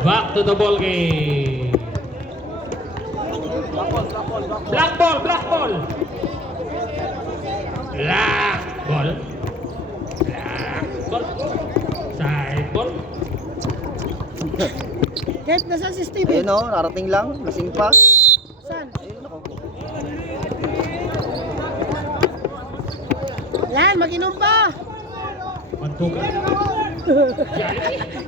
Back to the ball game. Black ball, black ball. Black ball. Black ball. Side ball. Kahit nasaan si Steve? Ayun o, narating lang. Lasing pa. Saan? Ayun ako. Yan, mag-inom pa! Mantukan.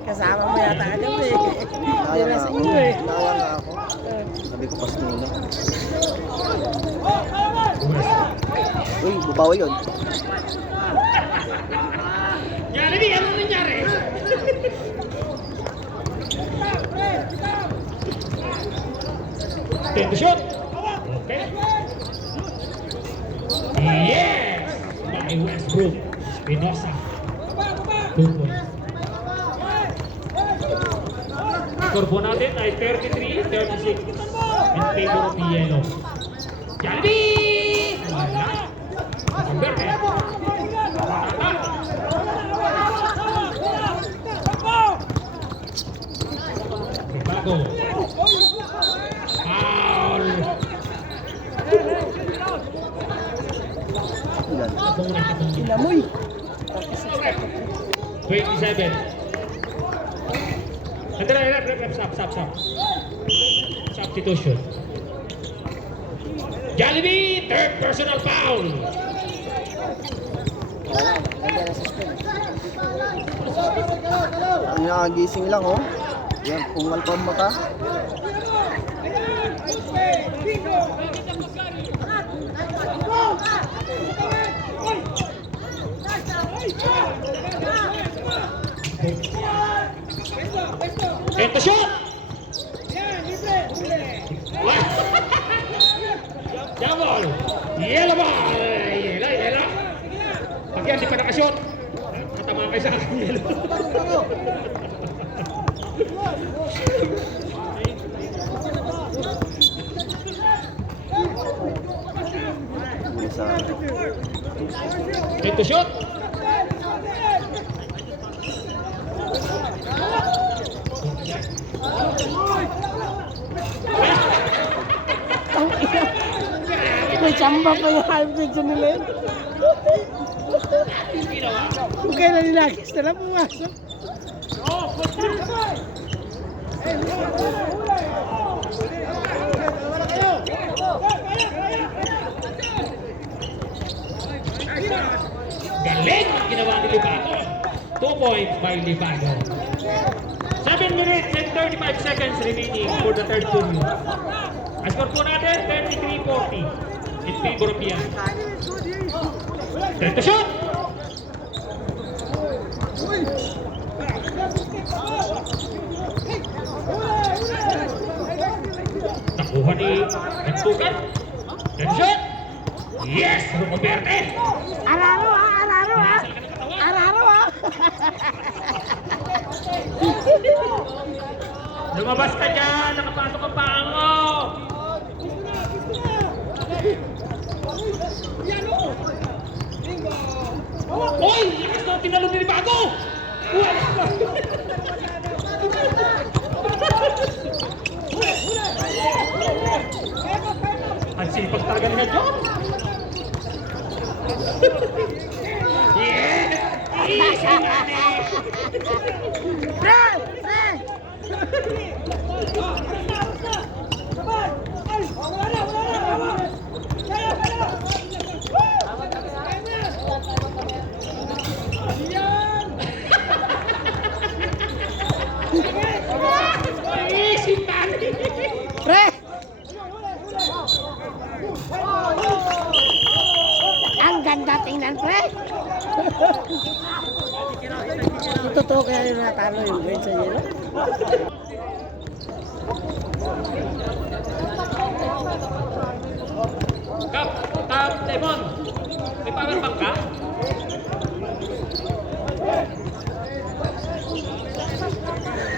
Kasama mo yata agad eh. Hindi Naya na nga sa ako. inyo eh. Naya nga ako. Sabi ko pas muna. Uy, bubawal yun. Jollibee, ano nangyari? Take the shot. Okay. Yes! By Westbrook. Espinosa. 2 points. Score po natin ay 33-36 in favor of the yellow. Jollibee! Wala. Converte. Ribago. Foul. Ilan? Ilamoy. 27. Stop. Substitution. Jollibee, third personal foul. Nandiyan na sa Steve. Ang nakagising lang oh. Yan, pungal pa ang mata. And the shot! Double! Yellow ball! Yellow! Pag yan, di pa nakashot. Katama kayo sa akin, yellow. Isa. And the shot! May chamba pa yung half picture nila yun. Kung kailan nilagis na lang pumasok. Galing ang ginawa ni Libago. 2 points by Libago. 7 minutes and 35 seconds remaining for the third period. Ang score po natin, 33-40 in favor of Pian. Take the shot! Nakuha ni Mantukan. Take the shot! Yes! Rocoberte! Araro ha! Araro ha! Araro ha! Lumabas ka dyan! Nakapasok ang paa mo! Hoy! Lakas na tinalo ni Libago! Ang sipag talaga niya dyan! Yes! Easy money! Pre! Pre! Easy money! Pre! Ang ganda tingnan, pre! Totoo kaya yung natalo yung grade sa yelo? Lemon, may power bank ka?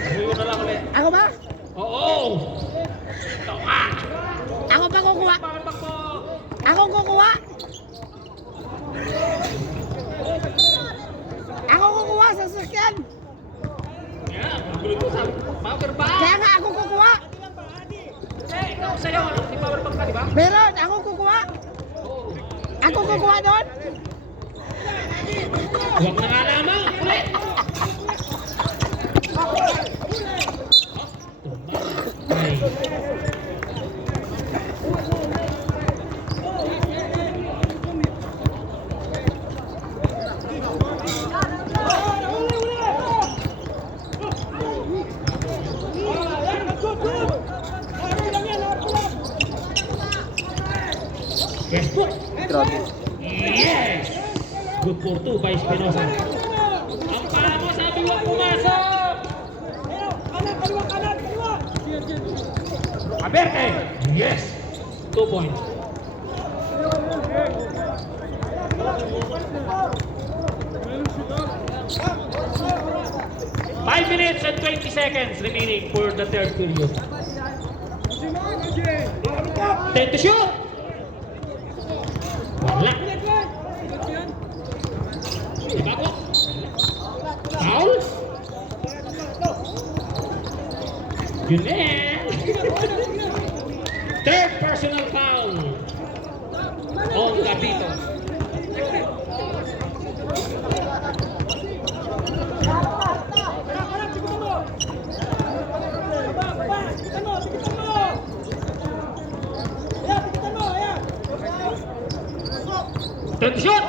Ayun na lang ulit. Ako ba? Oo! Ito ka! Ako ba kukuha? Power bank mo! Ako kukuha kukuha. Ako kukuha sa sasakyan. Yeah, magulo to sa power bank. Kaya nga ako kukuha. Eh, ikaw sa'yo, ano? Di power bank ka, di ba? Meron, ako kukuha. Ako kukuha doon. Huwag na nga lamang. Ulit. Ay. Yes, po. Grabe. Yes! Good for two by Espinosa. Ang paa mo, sabi mo pumasok! Aberte! Yes! 2 points. Five minutes and 20 seconds remaining for the third period. 10 to shoot! Wala. Diba po? Foul? Yun eh. Third personal foul on Gabito. Third shot!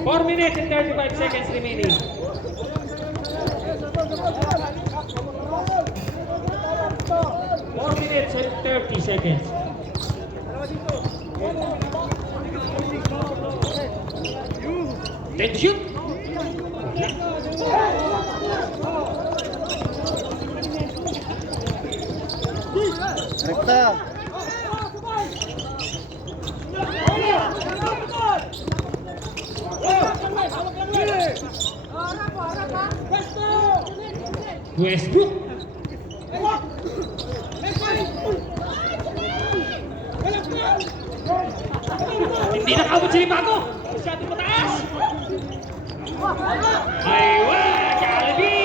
4 minutes and 35 seconds remaining. Four minutes and 30 seconds. Then shoot. Rekta. Westbrook. Hindi nakabot si Lipaco. Masyadong mataas. Aywa, Calvi.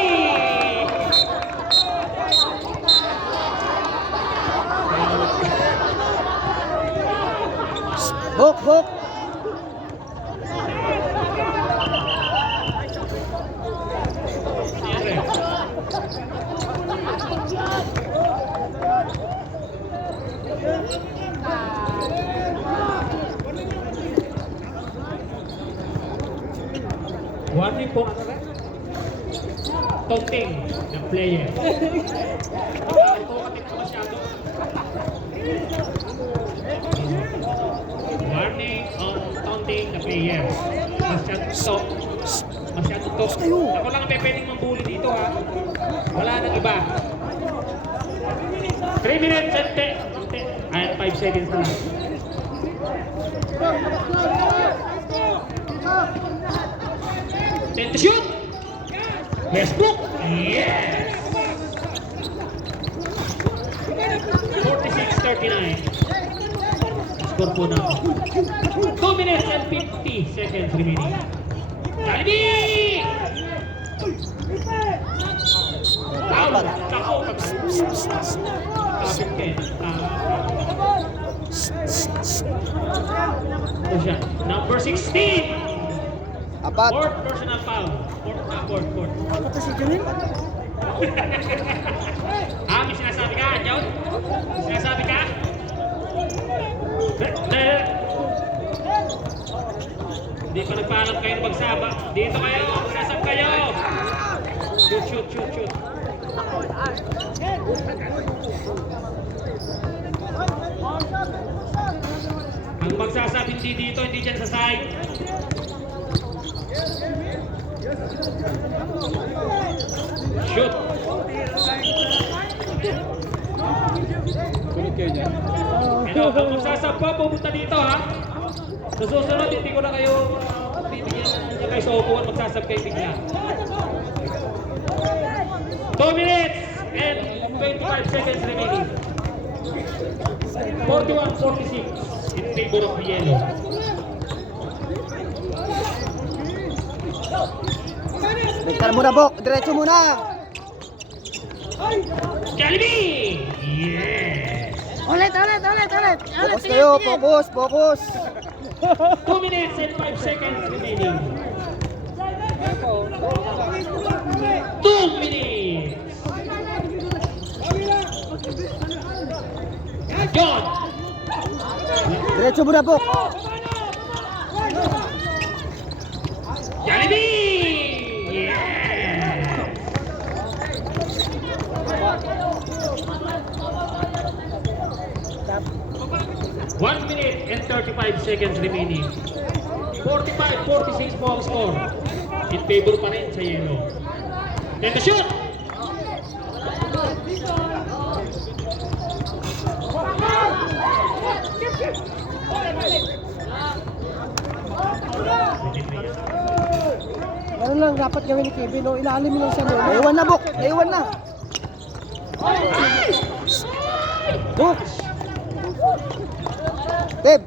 Bok, bok. Warning po. Taunting ng player. Warning on taunting the player. Masyado to. Ako lang ang pwedeng mambuli dito ha. Wala nang iba. 3 minutes and 5 seconds na lang. Then to shoot! Westbrook! Yes! 46-39. Score po na. 2 minutes and 50 seconds remaining. Jollibee! Foul! Nako! Kapit ka eh. Ito siya. Number 16! Apat. Fourth personal foul. Fourth. Ako to si Junil. May sinasabi ka, John? May sinasabi ka? Hindi pa nagpaalam kayo ng magsaba. Dito kayo, magsasab kayo. Shoot. Ang magsasab hindi dito, hindi dyan sa side. Shoot! Kulit kayo dyan. Ito, ang magsasabpa, pupunta dito ha. Sa susunod, hindi ko na kayo bibigyan niya kayo sa upuan, magsasab kayo bigla. 2 minutes and 25 seconds remaining. 41-46 in favor of the yellow. Bigtan muna, Bok. Diretso muna. Jollibee! Yes! Ulit. Focus kayo. Focus. 2 minutes and 5 seconds remaining. 2 minutes! John! Diretso muna, Bok. Jollibee! Yes! One minute and 35 seconds remaining. 45-46 po ang score. In favor pa rin sa yellow. Then the shoot! Ganun lang dapat gawin ni Kevin, no? Ilalim mo lang siya, no? Naiwan na, Bok. Naiwan na. Bok. Teb.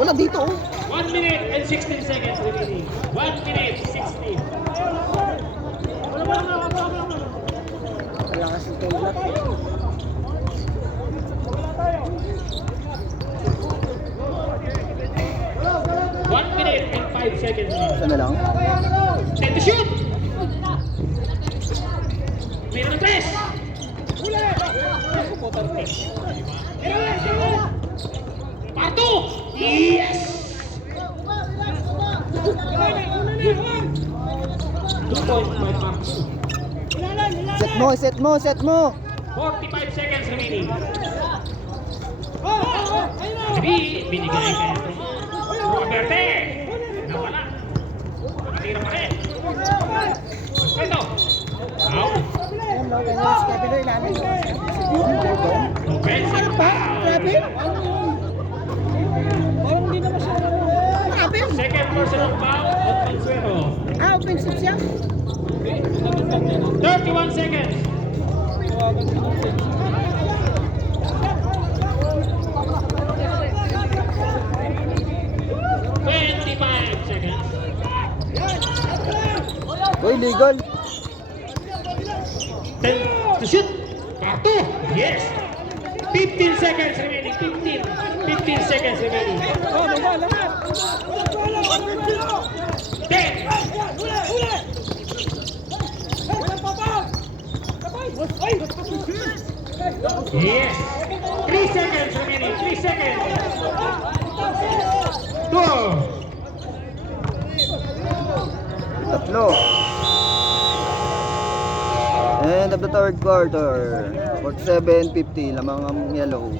Wala dito, oh. 1 minute and 16 seconds remaining. 1 minute 16. Wala kasi tulad. One minute and 5 seconds remaining. Isa na lang. Set to shoot! Meron ng tres! Parto! Yes! 2.5 marks. Set mo. 45 seconds remaining. Sabi, binigay kay Roberte. Nawala. Nakatira pa rin. Ito. Out. Ayan, no? Ganyan si Kevin, no? Ilalim mo. Offensive foul. Grabe. Parang hindi naman siya. Grabe. Second personal foul of Consuelo. Offensive siya. 31 seconds. Uy, legal. 10 to shoot. Parto. Yes. 15 seconds remaining. 15 seconds remaining. 10. Yes. 3 seconds remaining. 3 seconds. 2. Tatlo. End of the third quarter. 47-50. Lamang ang yellow.